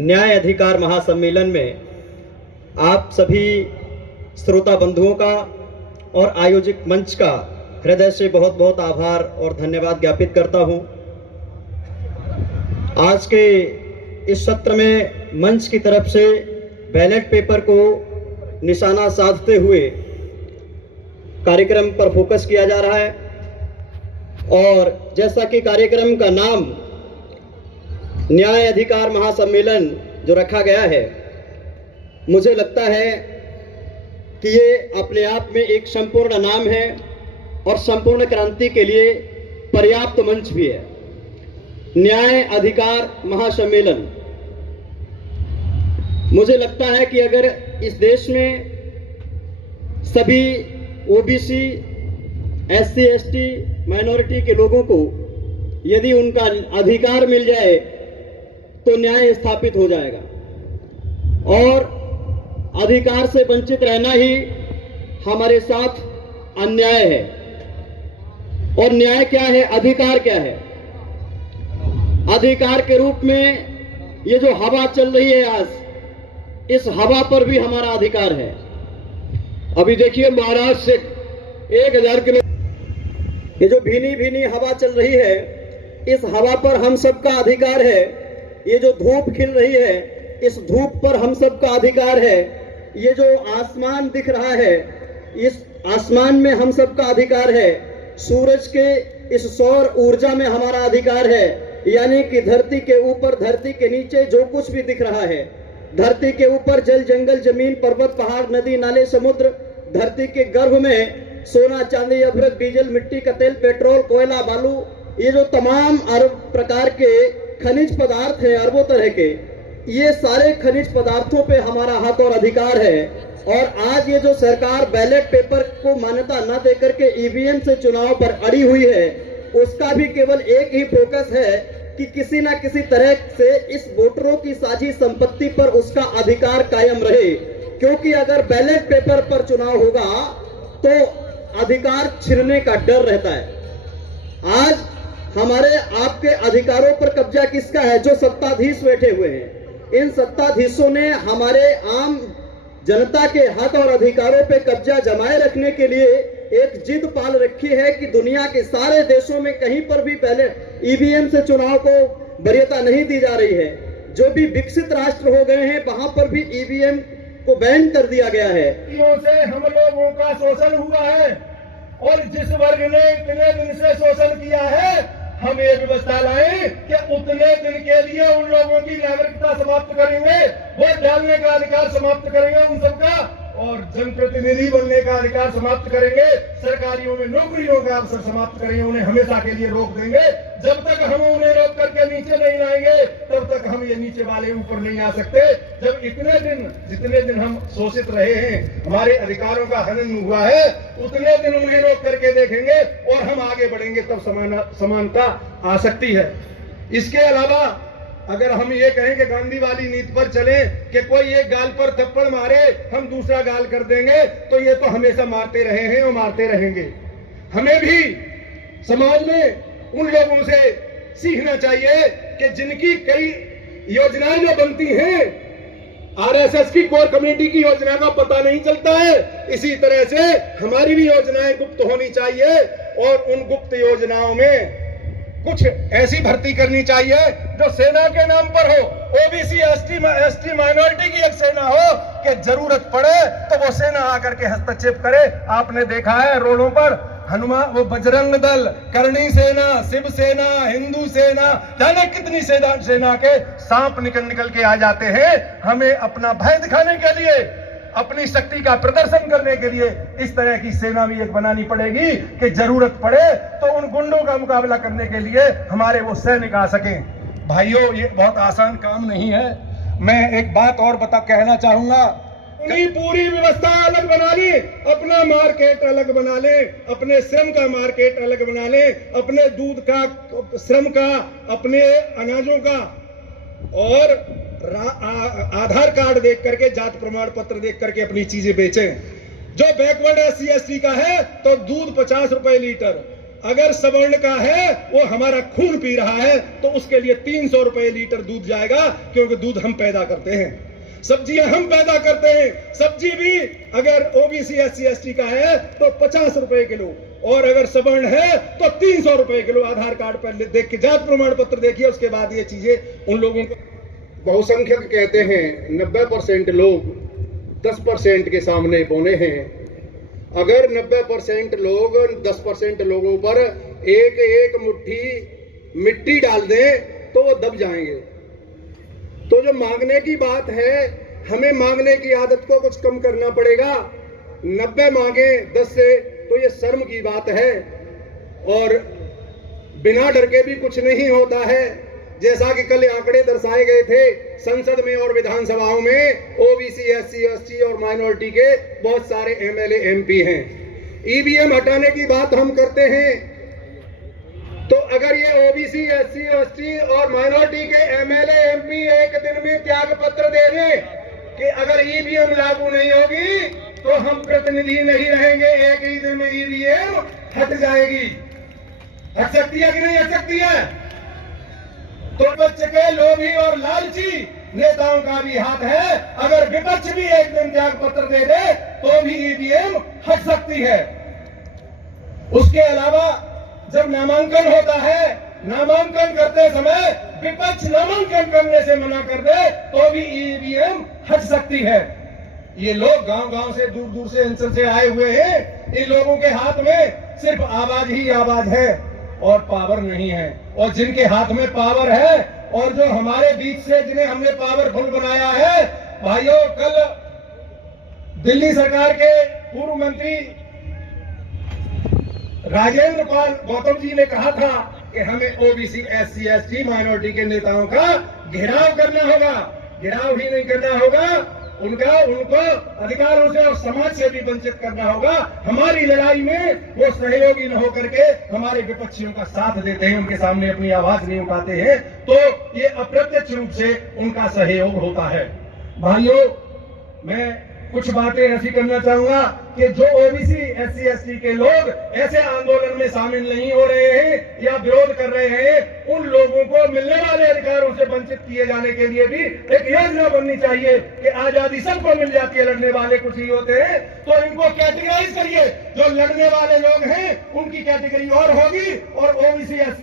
न्याय अधिकार महासम्मेलन में आप सभी श्रोता बंधुओं का और आयोजक मंच का हृदय से बहुत बहुत आभार और धन्यवाद ज्ञापित करता हूं। आज के इस सत्र में मंच की तरफ से बैलेट पेपर को निशाना साधते हुए कार्यक्रम पर फोकस किया जा रहा है और जैसा कि कार्यक्रम का नाम न्याय अधिकार महासम्मेलन जो रखा गया है, मुझे लगता है कि ये अपने आप में एक संपूर्ण नाम है और संपूर्ण क्रांति के लिए पर्याप्त मंच भी है। न्याय अधिकार महासम्मेलन, मुझे लगता है कि अगर इस देश में सभी ओबीसी, एससी, एसटी, माइनॉरिटी के लोगों को यदि उनका अधिकार मिल जाए तो न्याय स्थापित हो जाएगा और अधिकार से वंचित रहना ही हमारे साथ अन्याय है। और न्याय क्या है, अधिकार क्या है? अधिकार के रूप में ये जो हवा चल रही है आज, इस हवा पर भी हमारा अधिकार है। अभी देखिए महाराष्ट्र से 1000 किलो ये जो भीनी भीनी हवा चल रही है, इस हवा पर हम सबका अधिकार है। ये जो धूप खिल रही है, इस धूप पर हम सबका अधिकार है। ये जो आसमान दिख रहा है, इस आसमान में हम सबका अधिकार है। सूरज के इस सौर ऊर्जा में हमारा अधिकार है। यानी कि धरती के ऊपर, धरती के नीचे जो कुछ भी दिख रहा है, धरती के ऊपर जल, जंगल, जमीन, पर्वत, पहाड़, नदी, नाले, समुद्र, धरती के गर्भ में सोना, चांदी, अभ्रक, डीजल, मिट्टी का तेल, पेट्रोल, कोयला, बालू, ये जो तमाम अरब प्रकार के खनिज पदार्थ हैं, अरबों तरह के, ये सारे खनिज पदार्थों पे हमारा हक और अधिकार है। और आज ये जो सरकार बैलेट पेपर को मान्यता न देकर के ईवीएम से चुनाव पर अड़ी हुई है, उसका भी केवल एक ही फोकस है कि किसी ना किसी तरह से इस वोटरों की साझी संपत्ति पर उसका अधिकार कायम रहे। क्योंकि अगर बैलेट पेपर पर चुनाव होगा तो अधिकार छिनने का डर रहता है। आज हमारे आपके अधिकारों पर कब्जा किसका है? जो सत्ताधीश बैठे हुए हैं। इन सत्ताधीशों ने हमारे आम जनता के हक और अधिकारों पे कब्जा जमाए रखने के लिए एक जिद पाल रखी है कि दुनिया के सारे देशों में कहीं पर भी पहले ईवीएम से चुनाव को वरीयता नहीं दी जा रही है। जो भी विकसित राष्ट्र हो गए हैं, वहां पर भी ईवीएम को बैन कर दिया गया है। से हम लोगों का शोषण हुआ है और जिस वर्ग ने इतने दिन से शोषण किया है, हम ये व्यवस्था लाए कि उतने दिन के लिए उन लोगों की नागरिकता समाप्त करेंगे, वोट डालने का अधिकार समाप्त करेंगे उन सबका, और जनप्रतिनिधि बनने का अधिकार समाप्त करेंगे, सरकारियों में नौकरियों का अवसर समाप्त करेंगे, उन्हें हमेशा के लिए रोक देंगे। जब तक हम उन्हें रोक करके नीचे नहीं लाएंगे, तब तक हम ये नीचे वाले ऊपर नहीं आ सकते। जब जितने दिन हम शोषित रहे हैं, हमारे अधिकारों का हनन हुआ है, उतने दिन उन्हें रोक करके देखेंगे और हम आगे बढ़ेंगे, तब समानता आ सकती है। इसके अलावा अगर हम ये कहें कि गांधी वाली नीति पर चलें कि कोई एक गाल पर थप्पड़ मारे हम दूसरा गाल कर देंगे, तो ये तो हमेशा मारते रहे हैं और मारते रहेंगे। हमें भी समाज में उन लोगों से सीखना चाहिए कि जिनकी कई योजनाएं जो बनती हैं, आरएसएस की कोर कमेटी की योजना का पता नहीं चलता है, इसी तरह से हमारी भी योजनाएं गुप्त होनी चाहिए और उन गुप्त योजनाओं में कुछ ऐसी भर्ती करनी चाहिए जो सेना के नाम पर हो, ओबीसी, एसटी, माइनॉरिटी की एक सेना हो कि जरूरत पड़े तो वो सेना आकर के हस्तक्षेप करे। आपने देखा है रोडों पर हनुमान, वो बजरंग दल, करणी सेना, शिव सेना, हिंदू सेना, जाने कितनी सेना के सांप निकल के आ जाते हैं। हमें अपना भय दिखाने के लिए, अपनी शक्ति का प्रदर्शन करने के लिए इस तरह की सेना भी एक बनानी पड़ेगी कि जरूरत पड़े तो उन गुंडों का मुकाबला करने के लिए हमारे वो सैनिक आ सकें। भाइयों, ये बहुत आसान काम नहीं है। मैं एक बात और कहना चाहूंगा, पूरी व्यवस्था अलग बना ले, अपना मार्केट अलग बना ले, अपने श्रम का मार्केट अलग बना ले, अपने दूध का, श्रम का, अपने अनाजों का, और आधार कार्ड देख करके, जात प्रमाण पत्र देख करके अपनी चीजें बेचें। जो बैकवर्ड SC ST का है तो दूध 50 रुपए लीटर, अगर सवर्ण का है वो हमारा खून पी रहा है तो उसके लिए 300 रुपए लीटर दूध जाएगा, क्योंकि दूध हम पैदा करते हैं, सब्जियां हम पैदा करते हैं। सब्जी भी अगर ओबीसी SC ST का है तो 50 रुपए किलो, और अगर सवर्ण है तो 300 रुपए किलो। आधार कार्ड पर देख के जात प्रमाण पत्र देखिए, उसके बाद ये चीजें उन लोगों को। बहुसंख्यक कहते हैं 90% लोग 10% के सामने बोने हैं। अगर 90% लोग 10% लोगों पर एक एक मुट्ठी मिट्टी डाल दें तो वो दब जाएंगे। तो जो मांगने की बात है, हमें मांगने की आदत को कुछ कम करना पड़ेगा। 90 मांगे 10 से तो ये शर्म की बात है, और बिना डर के भी कुछ नहीं होता है। जैसा कि कल आंकड़े दर्शाए गए थे, संसद में और विधानसभाओं में ओबीसी SC ST और माइनॉरिटी के बहुत सारे MLA MP हैं। EVM हटाने की बात हम करते हैं, तो अगर ये ओबीसी SC ST और माइनॉरिटी के MLA MP एक दिन में त्याग पत्र दे दें कि अगर EVM लागू नहीं होगी तो हम प्रतिनिधि नहीं रहेंगे, एक ही दिन में EVM हट जाएगी। हट सकती है कि नहीं हट सकती है? तो विपक्ष के लोभी और लालची नेताओं का भी हाथ है। अगर विपक्ष भी एक दिन त्याग पत्र दे दे तो भी EVM हट सकती है। उसके अलावा जब नामांकन होता है, नामांकन करते समय विपक्ष नामांकन करने से मना कर दे तो भी EVM हट सकती है। ये लोग गांव-गांव से, दूर दूर से, अंचल से आए हुए हैं। इन लोगों के हाथ में सिर्फ आवाज ही आवाज है और पावर नहीं है। और जिनके हाथ में पावर है और जो हमारे बीच से जिन्हें हमने पावरफुल बनाया है, भाइयों, कल दिल्ली सरकार के पूर्व मंत्री राजेंद्र पाल गौतम जी ने कहा था कि हमें ओबीसी SC ST माइनॉरिटी के नेताओं का घेराव करना होगा। घेराव ही नहीं करना होगा, उनको अधिकारों से और समाज से भी वंचित करना होगा। हमारी लड़ाई में वो सहयोगी न होकर के हमारे विपक्षियों का साथ देते हैं, उनके सामने अपनी आवाज नहीं उठाते हैं, तो ये अप्रत्यक्ष रूप से उनका सहयोग होता है। भाइयों, मैं कुछ बातें ऐसी करना चाहूंगा कि जो ओबीसी SC ST के लोग ऐसे आंदोलन में शामिल नहीं हो रहे हैं या विरोध कर रहे हैं, उन लोगों को मिलने वाले अधिकारों से वंचित किए जाने के लिए भी एक योजना बननी चाहिए कि आजादी सबको मिल जाती है, लड़ने वाले कुछ ही होते हैं। तो इनको कैटेगराइज करिए, जो लड़ने वाले लोग हैं उनकी कैटेगरी और होगी, और ओबीसी SC